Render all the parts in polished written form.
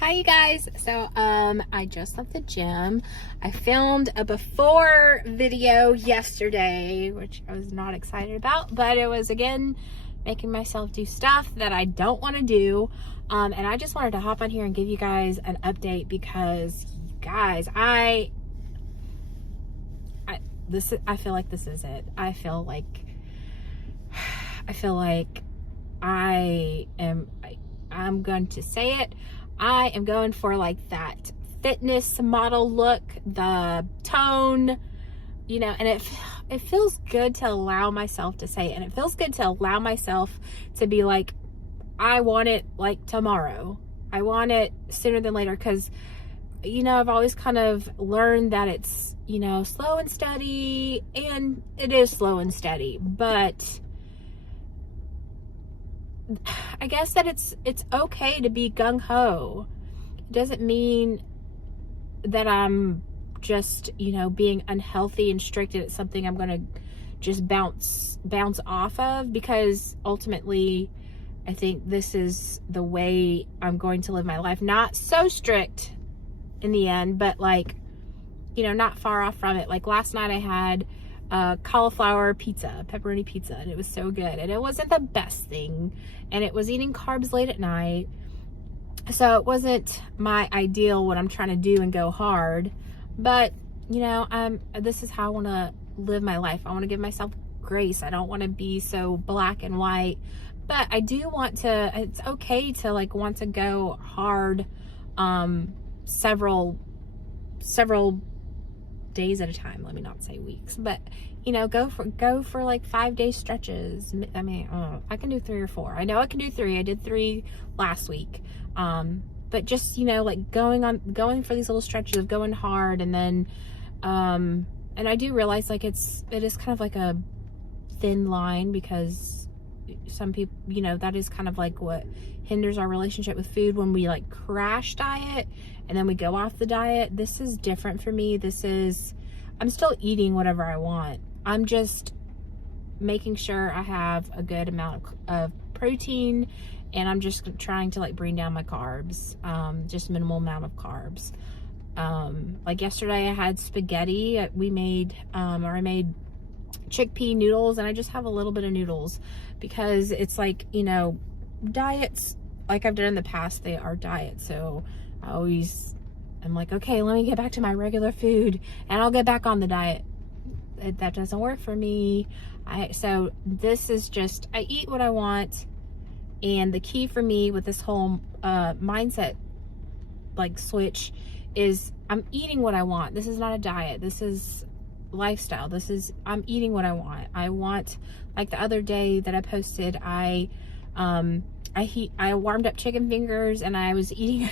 Hi you guys. So I just left the gym. I filmed a before video yesterday, which I was not excited about, but it was again making myself do stuff that I don't want to do. And I just wanted to hop on here and give you guys an update because guys, I feel like this is it. I feel like I'm going to say it. I am going for like that fitness model look, the tone, you know, and it feels good to allow myself to say it. And it feels good to allow myself to be like, I want it like tomorrow. I want it sooner than later. Cause you know, I've always kind of learned that it's, you know, slow and steady, and it is slow and steady, but I guess that it's okay to be gung-ho. It doesn't mean that I'm just, you know, being unhealthy and strict and it's something I'm going to just bounce off of, because ultimately I think this is the way I'm going to live my life. Not so strict in the end, but like, you know, not far off from it. Like last night I had cauliflower pizza, pepperoni pizza, and it was so good, and it wasn't the best thing, and it was eating carbs late at night, so it wasn't my ideal what I'm trying to do and go hard. But you know, this is how I want to live my life. I want to give myself grace. I don't want to be so black and white, but I do want to, it's okay to like want to go hard several days at a time. Let me not say weeks, but you know, go for like 5-day stretches. I mean, I can do 3 or 4. I know I can do 3. I did 3 last week. But just, you know, like going for these little stretches of going hard, and then and I do realize like it is kind of like a thin line, because some people, you know, that is kind of like what hinders our relationship with food, when we like crash diet and then we go off the diet. This is different for me. I'm still eating whatever I want. I'm just making sure I have a good amount of protein, and I'm just trying to like bring down my carbs, just minimal amount of carbs. Like yesterday I had spaghetti. I made chickpea noodles, and I just have a little bit of noodles, because it's like, you know, diets like I've done in the past, they are diets, so I'm like, okay, let me get back to my regular food and I'll get back on the diet. That doesn't work for me. So this is just, I eat what I want. And the key for me with this whole mindset like switch is I'm eating what I want. This is not a diet. This is lifestyle. I'm eating what I want. I want, like the other day that I posted, I warmed up chicken fingers, and I was eating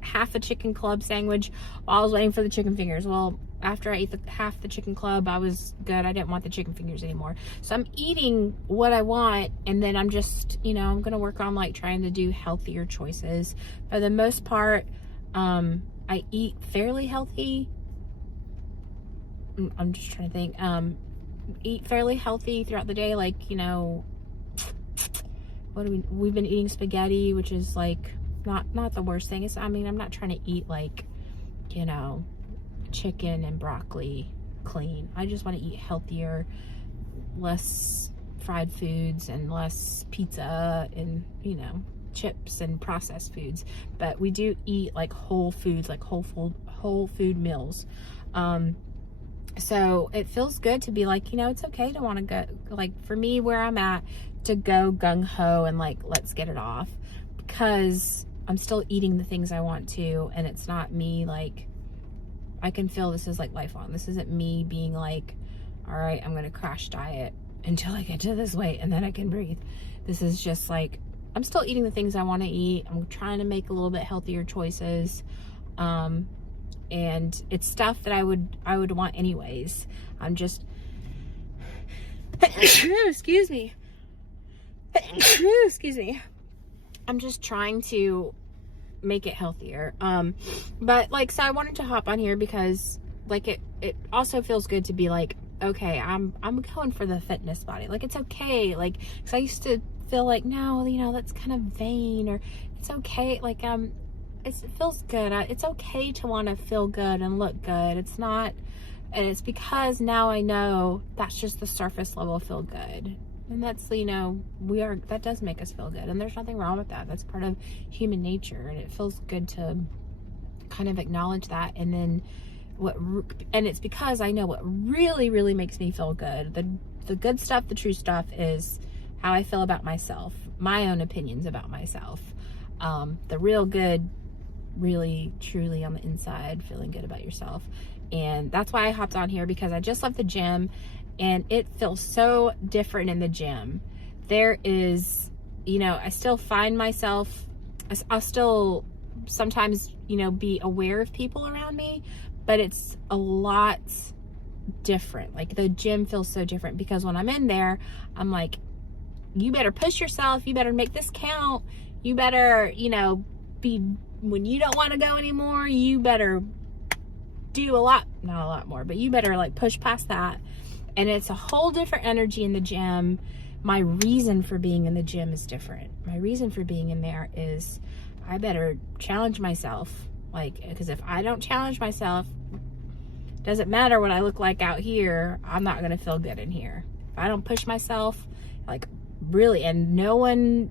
half a chicken club sandwich while I was waiting for the chicken fingers. Well, after I ate half the chicken club, I was good. I didn't want the chicken fingers anymore. So I'm eating what I want, and then I'm just, you know, I'm going to work on like trying to do healthier choices. For the most part, I eat fairly healthy. I'm just trying to think. Eat fairly healthy throughout the day. Like, you know, we've been eating spaghetti, which is like not the worst thing. I mean, I'm not trying to eat like, you know, chicken and broccoli clean. I just want to eat healthier, less fried foods and less pizza and, you know, chips and processed foods. But we do eat like whole foods, like whole food meals. So it feels good to be like, you know, it's okay to want to go, like for me where I'm at, to go gung-ho and like, let's get it off, because I'm still eating the things I want to, and it's not me like, I can feel this is like lifelong. This isn't me being like, all right, I'm going to crash diet until I get to this weight and then I can breathe. This is just like, I'm still eating the things I want to eat. I'm trying to make a little bit healthier choices. And it's stuff that I would want anyways. I'm just, excuse me. Excuse me. I'm just trying to make it healthier. But like, so I wanted to hop on here because like it also feels good to be like, okay, I'm going for the fitness body. Like, it's okay. Like, cause I used to feel like, no, you know, that's kind of vain, or it's okay. Like, it feels good. It's okay to want to feel good and look good. It's not, and it's because now I know that's just the surface level feel good. And that's, you know, that does make us feel good. And there's nothing wrong with that. That's part of human nature. And it feels good to kind of acknowledge that. And then and it's because I know what really, really makes me feel good. The good stuff, the true stuff is how I feel about myself, my own opinions about myself. The real good, really, truly on the inside, feeling good about yourself. And that's why I hopped on here, because I just left the gym and it feels so different in the gym. There is, you know, I still find myself, I'll still sometimes, you know, be aware of people around me, but it's a lot different. Like the gym feels so different because when I'm in there, I'm like, you better push yourself. You better make this count. You better, you know, when you don't want to go anymore, you better do not a lot more, but you better like push past that. And it's a whole different energy in the gym. My reason for being in the gym is different. My reason for being in there is I better challenge myself. Like, because if I don't challenge myself, doesn't matter what I look like out here, I'm not going to feel good in here. If I don't push myself, like really, and no one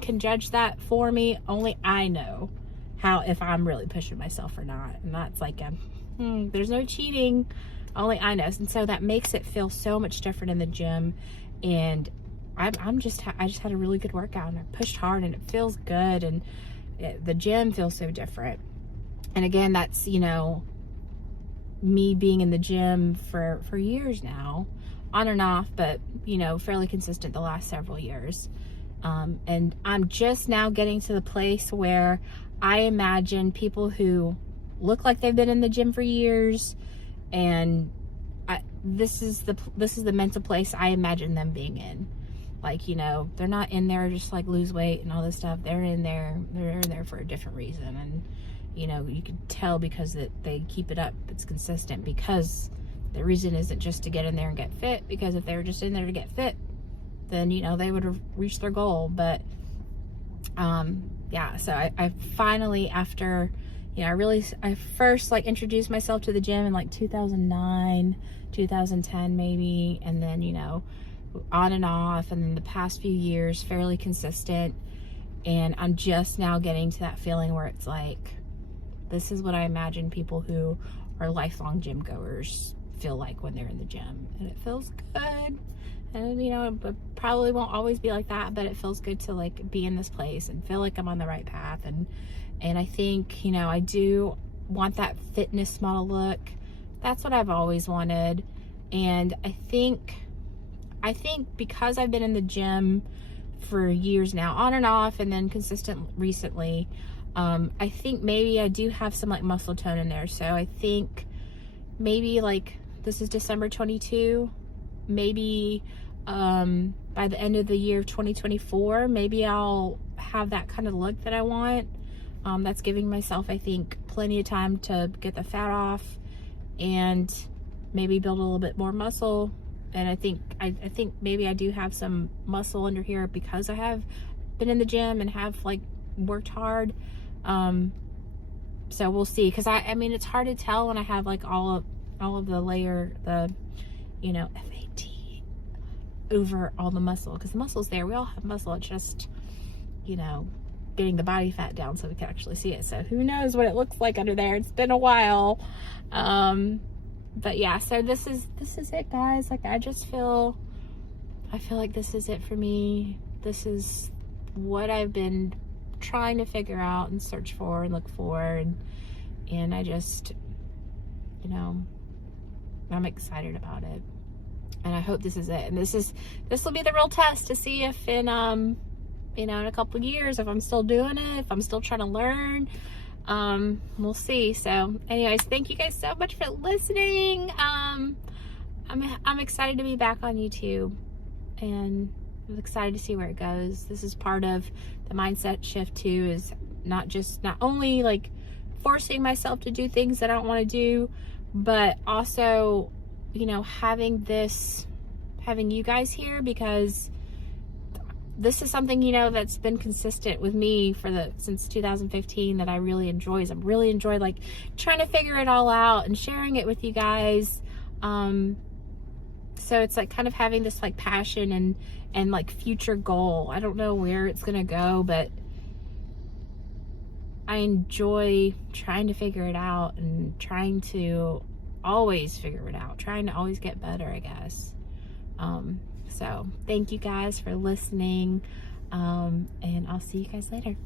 can judge that for me. Only I know how, if I'm really pushing myself or not. And that's like, there's no cheating. Only I know. And so that makes it feel so much different in the gym. And I just had a really good workout and I pushed hard and it feels good. And the gym feels so different. And again, that's, you know, me being in the gym for years now, on and off, but, you know, fairly consistent the last several years. And I'm just now getting to the place where I imagine people who look like they've been in the gym for years, and this is the mental place I imagine them being in. Like, you know, they're not in there just like lose weight and all this stuff. They're in there for a different reason. And, you know, you can tell because they keep it up. It's consistent because the reason isn't just to get in there and get fit, because if they were just in there to get fit, then, you know, they would have reached their goal. But, yeah, so I finally, after, you know, I first like introduced myself to the gym in like 2009, 2010 maybe. And then, you know, on and off. And then the past few years, fairly consistent. And I'm just now getting to that feeling where it's like, this is what I imagine people who are lifelong gym goers feel like when they're in the gym. And it feels good. And, you know, it probably won't always be like that, but it feels good to like be in this place and feel like I'm on the right path. And I think, you know, I do want that fitness model look. That's what I've always wanted. And I think because I've been in the gym for years now, on and off, and then consistent recently, I think maybe I do have some like muscle tone in there. So I think maybe like this is December 22, maybe by the end of the year of 2024, maybe I'll have that kind of look that I want. That's giving myself, I think, plenty of time to get the fat off and maybe build a little bit more muscle. And I think maybe I do have some muscle under here because I have been in the gym and have like worked hard. So we'll see, because I mean it's hard to tell when I have like all of the layer, the, you know, FAT over all the muscle, because the muscle's there. We all have muscle. It's just, you know, getting the body fat down so we can actually see it. So who knows what it looks like under there. It's been a while. But yeah, so this is it, guys. Like I feel like this is it for me. This is what I've been trying to figure out and search for and look for, and I just, you know, I'm excited about it. And I hope this is it. And this will be the real test to see if in you know, in a couple of years, if I'm still doing it, if I'm still trying to learn. We'll see. So anyways, thank you guys so much for listening. I'm excited to be back on YouTube, and I'm excited to see where it goes. This is part of the mindset shift too, is not only like forcing myself to do things that I don't want to do, but also, you know, having you guys here, because this is something, you know, that's been consistent with me since 2015 that I really enjoy. I really enjoy like trying to figure it all out and sharing it with you guys. So it's like kind of having this like passion and like future goal. I don't know where it's gonna go, but I enjoy trying to figure it out and trying to always figure it out, trying to always get better, I guess. So thank you guys for listening, and I'll see you guys later.